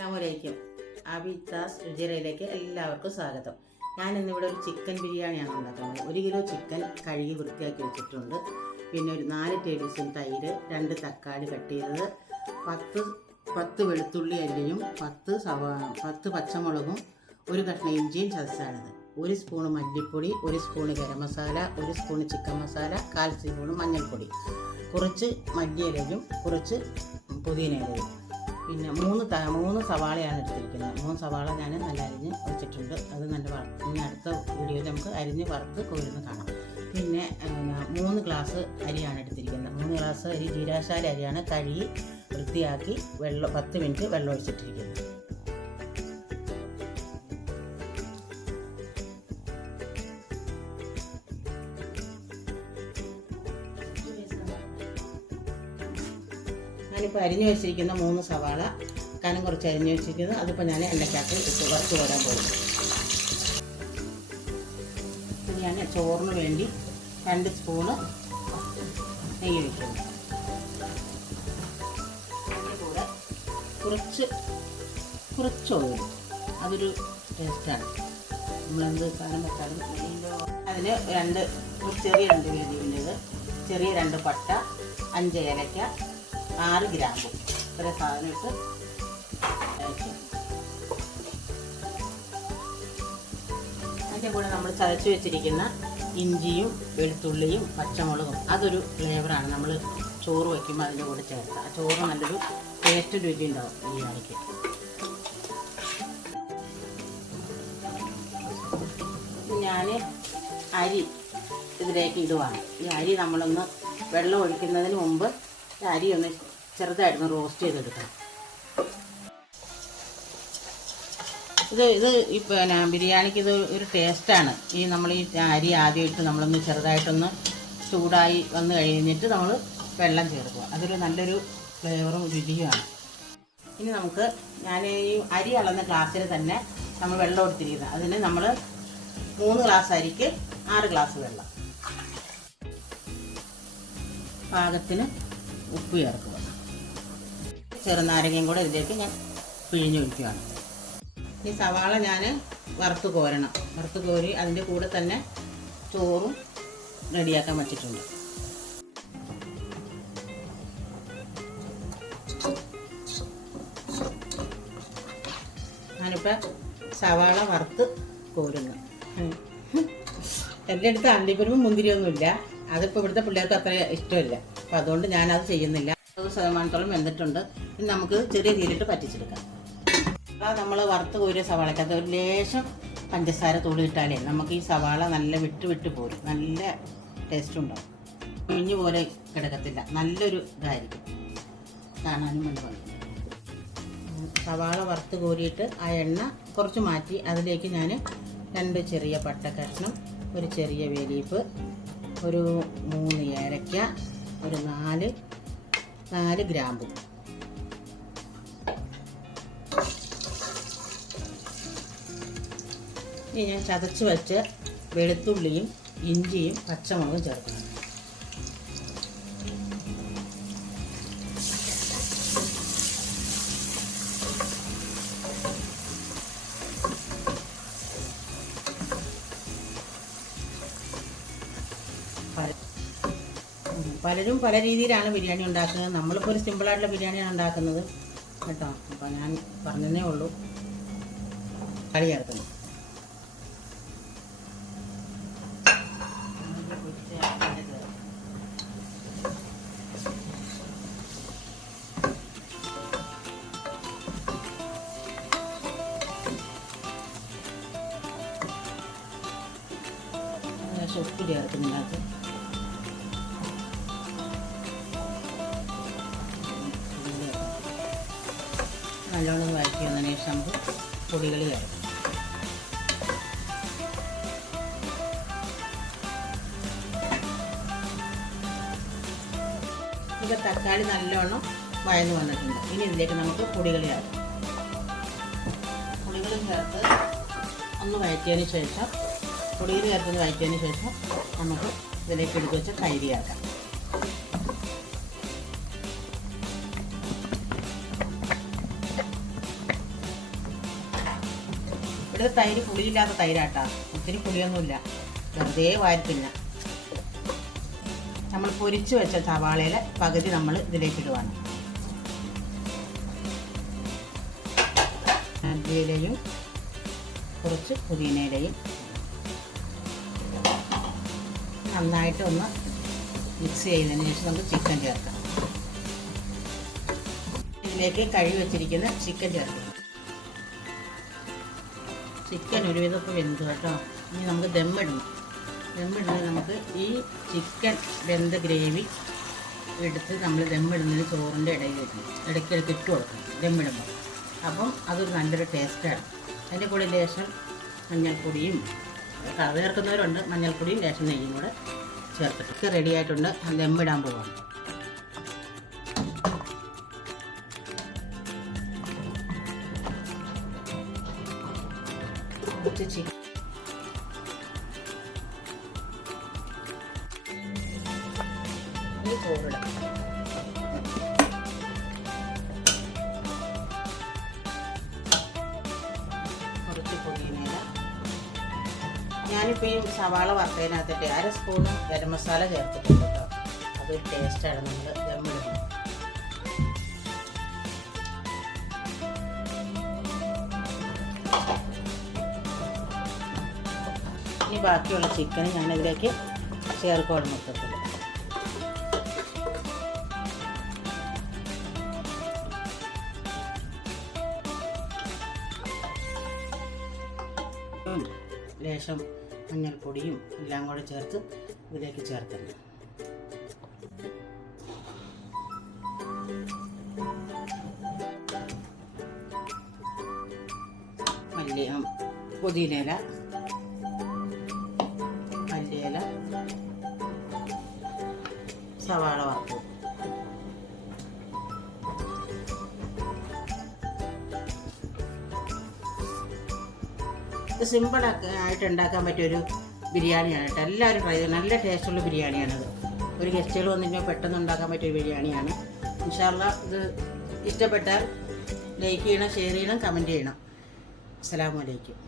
അസ്സലാമലൈക്കും. അബിത്താസ് രുചിരയിലേക്ക് എല്ലാവർക്കും സ്വാഗതം. ഞാൻ ഇന്നിവിടെ ഒരു ചിക്കൻ ബിരിയാണിയാണ് ഉണ്ടാക്കുന്നത്. 1 കിലോ ചിക്കൻ കഴുകി വൃത്തിയാക്കി വെച്ചിട്ടുണ്ട്. പിന്നെ ഒരു 4 ടേബിൾ സ്പൂൺ തൈര്, 2 തക്കാളി കട്ട് ചെയ്തത്, 10 വെളുത്തുള്ളി അല്ലിയും, 10 പച്ചമുളകും, 1 കഷ്ണം ഇഞ്ചിയും ചതച്ചാണിത്. 1 സ്പൂൺ മല്ലിപ്പൊടി, 1 spoon garam masala, 1 spoon chicken masala, 1/4 spoon മഞ്ഞൾപ്പൊടി, കുറച്ച് മല്ലിയിലയും കുറച്ച് പുതിന ഇലയും, പിന്നെ 3 സവാളയാണ് എടുത്തിരിക്കുന്നത്. 3 സവാള ഞാൻ നല്ല അരിഞ്ഞ് വെച്ചിട്ടുണ്ട്. അത് നല്ല ഇനി അടുത്ത വീഡിയോയിൽ നമുക്ക് അരിഞ്ഞ് വറുത്ത് കോരുന്ന് കാണാം. പിന്നെ 3 ഗ്ലാസ് അരിയാണ് എടുത്തിരിക്കുന്നത്. 3 ഗ്ലാസ് അരി ജീരകശാല അരിയാണ്. കഴുകി വൃത്തിയാക്കി 10 മിനിറ്റ് വെള്ളം ഒഴിച്ചിട്ടിരിക്കുന്നത്. ഞാനിപ്പോൾ അരിഞ്ഞു വെച്ചിരിക്കുന്ന 3 സവാള കനം കുറച്ച് അരിഞ്ഞു വെച്ചിരിക്കുന്നത് അതിപ്പോൾ ഞാൻ എണ്ണയ്ക്കകത്ത് ഇട്ട് വറുത്ത് കോരാൻ പോകും. ഞാൻ ചോറിന് വേണ്ടി 2 സ്പൂണ് നെയ്യ് വയ്ക്കുന്നു. അതിൻ്റെ കൂടെ കുറച്ച് ഓയിൽ, അതൊരു ടേസ്റ്റാണ്. നമ്മളെന്ത് സാധനം വെച്ചാലും അതിന് ഒരു ചെറിയ 2 വേദിയുള്ളത്, ചെറിയ 2 പട്ട, 5 ഏലക്ക, 6 ഗ്രാമ്പു, ഇത്ര സാധനം ഇട്ട് അതിൻ്റെ കൂടെ നമ്മൾ ചതച്ച് വെച്ചിരിക്കുന്ന ഇഞ്ചിയും വെളുത്തുള്ളിയും പച്ചമുളകും, അതൊരു ഫ്ലേവറാണ്. നമ്മൾ ചോറ് വയ്ക്കുമ്പോൾ അതിൻ്റെ കൂടെ ചേർക്കുക. ആ ചോറ് നല്ലൊരു ടേസ്റ്റ് രുചി ഉണ്ടാവും ബിരിയാണിക്ക്. ഞാൻ അരി ഇതിലേക്ക് ഇടുവാണ്. ഈ അരി നമ്മളൊന്ന് വെള്ളം ഒഴിക്കുന്നതിന് മുമ്പ് അരി ഒന്ന് ചെറുതായിട്ടൊന്ന് റോസ്റ്റ് ചെയ്തെടുക്കണം. ഇത് പിന്നെ ബിരിയാണിക്ക് ഇത് ഒരു ടേസ്റ്റാണ്. നമ്മൾ ഈ അരി ആദ്യം ഇട്ട് നമ്മളൊന്ന് ചെറുതായിട്ടൊന്ന് ചൂടായി വന്നു കഴിഞ്ഞിട്ട് നമ്മൾ വെള്ളം ചേർക്കുക. അതൊരു നല്ലൊരു ഫ്ലേവറും രുചിയുമാണ്. ഇനി നമുക്ക് ഞാൻ ഈ അരി അളന്ന ഗ്ലാസ്സിൽ തന്നെ നമ്മൾ വെള്ളം എടുത്തിരിക്കുന്നത്. അതിന് നമ്മൾ 3 ഗ്ലാസ് അരിക്ക് 6 ഗ്ലാസ് വെള്ളം, പാകത്തിന് ഉപ്പ് ചേർക്കുക. ചെറുനാരങ്ങയും കൂടെ ഇതിലേക്ക് ഞാൻ പിഴിഞ്ഞൊഴിക്കുകയാണ്. ഈ സവാള ഞാൻ വറുത്ത് കോരണം. വറുത്ത് കോരി അതിൻ്റെ കൂടെ തന്നെ ചോറും റെഡിയാക്കാൻ വെച്ചിട്ടുണ്ട്. ഞാനിപ്പോൾ സവാള വറുത്ത് കോരുന്നു. എൻ്റെ അടുത്ത് അണ്ടിപ്പരിപ്പും മുന്തിരിയൊന്നുമില്ല. അതിപ്പോൾ ഇവിടുത്തെ പിള്ളേർക്ക് അത്ര ഇഷ്ടമില്ല. അപ്പോൾ അതുകൊണ്ട് ഞാനത് ചെയ്യുന്നില്ല. 100% വെന്തിട്ടുണ്ട്. ഇനി നമുക്ക് ചെറിയ തീയിലിട്ട് പറ്റിച്ചെടുക്കാം. നമ്മൾ വറുത്ത് കോരിയ സവാളക്കകത്ത് ഒരു ലേശം പഞ്ചസാര തൂളി ഇട്ടാലേ നമുക്ക് ഈ സവാള നല്ല വിട്ട് പോരും. നല്ല ടേസ്റ്റ് ഉണ്ടാവും. പിഴിഞ്ഞു പോലെ കിടക്കത്തില്ല. നല്ലൊരു ഇതായിരിക്കും, കാണാനും വേണ്ടി ഭംഗി. സവാള വറുത്ത് കോരിയിട്ട് ആ എണ്ണ കുറച്ച് മാറ്റി അതിലേക്ക് ഞാൻ 2 ചെറിയ പട്ട കഷ്ണം, ഒരു ചെറിയ വേലീഫ്, ഒരു 3 ഏലക്ക, ഒരു 4 ഗ്രാമ്പു, ഇനി ഞാൻ ചതച്ച് വെച്ച് വെളുത്തുള്ളിയും ഇഞ്ചിയും പച്ചമുളകും ചേർക്കണം. പലരും പല രീതിയിലാണ് ബിരിയാണി ഉണ്ടാക്കുന്നത്. നമ്മളിപ്പോൾ ഒരു സിമ്പിളായിട്ടുള്ള ബിരിയാണിയാണ് ഉണ്ടാക്കുന്നത് കേട്ടോ. അപ്പോൾ ഞാൻ പറഞ്ഞതേ ഉള്ളൂ. കളി ചേർക്കുന്നു. ഉപ്പ് ചേർക്കുന്നുണ്ട്. നല്ലോണം വഴറ്റി വന്നതിന് ശേഷം നമുക്ക് പൊടികൾ ചേർക്കും. ഇപ്പോൾ തക്കാളി നല്ലോണം വഴന്നു വന്നിട്ടുണ്ട്. ഇനി ഇതിലേക്ക് നമുക്ക് പൊടികൾ ചേർക്കാം. പൊടികൾ ചേർത്ത് ഒന്ന് വഴറ്റിയതിന് ശേഷം നമുക്ക് ഇതിലേക്ക് എടുത്ത് വെച്ച് തൈര് ചേർക്കാം. ഇവിടുത്തെ തൈര് പുളിയില്ലാത്ത തൈരാട്ടാ, ഒത്തിരി പുളിയൊന്നുമില്ല, വെറുതെ വാരത്തില്ല. നമ്മൾ പൊരിച്ച് വെച്ച സവാളയിലെ പകുതി നമ്മൾ ഇതിലേക്ക് ഇടുവാണ്. മല്ലിയിലയും കുറച്ച് പുതിനയിലയും നന്നായിട്ട് ഒന്ന് മിക്സ് ചെയ്തതിന് ശേഷം നമുക്ക് ചിക്കൻ ചേർക്കാം. ഇതിലേക്ക് കഴുകി വെച്ചിരിക്കുന്ന ചിക്കൻ ചേർക്കാം. ചിക്കൻ ഒരുവിധം ഇപ്പോൾ വെന്തു കേട്ടോ. ഇനി നമുക്ക് ദമ്മിടണം. ദമ്മിടുന്നത് നമുക്ക് ഈ ചിക്കൻ വെന്ത ഗ്രേവി എടുത്ത് നമ്മൾ ദമ്മിടുന്നതിന് ചോറിൻ്റെ ഇടയിൽ വെക്കണം, ഇടയ്ക്കിടയ്ക്ക് ഇട്ട് കൊടുക്കണം ദമ്മിടുമ്പോൾ. അപ്പം അതൊരു നല്ലൊരു ടേസ്റ്റാണ്. അതിൻ്റെ കൂടെ ലേശം മഞ്ഞൾപ്പൊടിയും കറി ചേർക്കുന്നവരുണ്ട്, മഞ്ഞൾപ്പൊടിയും ലേശം നെയ്യും കൂടെ ചേർത്തിട്ട് റെഡി ആയിട്ടുണ്ട്. ദമ്മിടാൻ പോവാണ്. ചിക്കൻ ചോറിടാം. കുറച്ച് പുതിനയില. ഞാനിപ്പോൾ ഈ സവാള വറുത്തതിനകത്തിട്ട് 1/2 സ്പൂണ് ഗരം മസാല ചേർത്തിട്ടുണ്ട് കേട്ടോ. അതൊരു ടേസ്റ്റാണ് നമ്മൾ ദമ്മിടുന്നത്. ഇനി ബാക്കിയുള്ള ചിക്കൻ ഞാനിതിലേക്ക് ചേർക്കുവാണ് മൊത്തത്തിൽ. ലേശം മഞ്ഞൾപ്പൊടിയും എല്ലാം കൂടെ ചേർത്ത് ഇതിലേക്ക് ചേർക്കണം. പുതിനയില, മല്ലിയില, സവാള വറുത്തു. സിമ്പിൾ ആയിട്ട് ഉണ്ടാക്കാൻ പറ്റിയൊരു ബിരിയാണിയാണ് കേട്ടോ. എല്ലാവരും ട്രൈ ചെയ്ത് നല്ല ടേസ്റ്റുള്ള ബിരിയാണിയാണത്. ഒരു ഗസ്റ്റുകൾ വന്നിട്ട് പെട്ടെന്ന് ഉണ്ടാക്കാൻ പറ്റിയൊരു ബിരിയാണിയാണ്. ഇൻഷാ അല്ലാഹ് ഇത് ഇഷ്ടപ്പെട്ടാൽ ലൈക്ക് ചെയ്യണം, ഷെയർ ചെയ്യണം, കമൻറ്റ് ചെയ്യണം. അസ്സലാമു അലൈക്കും.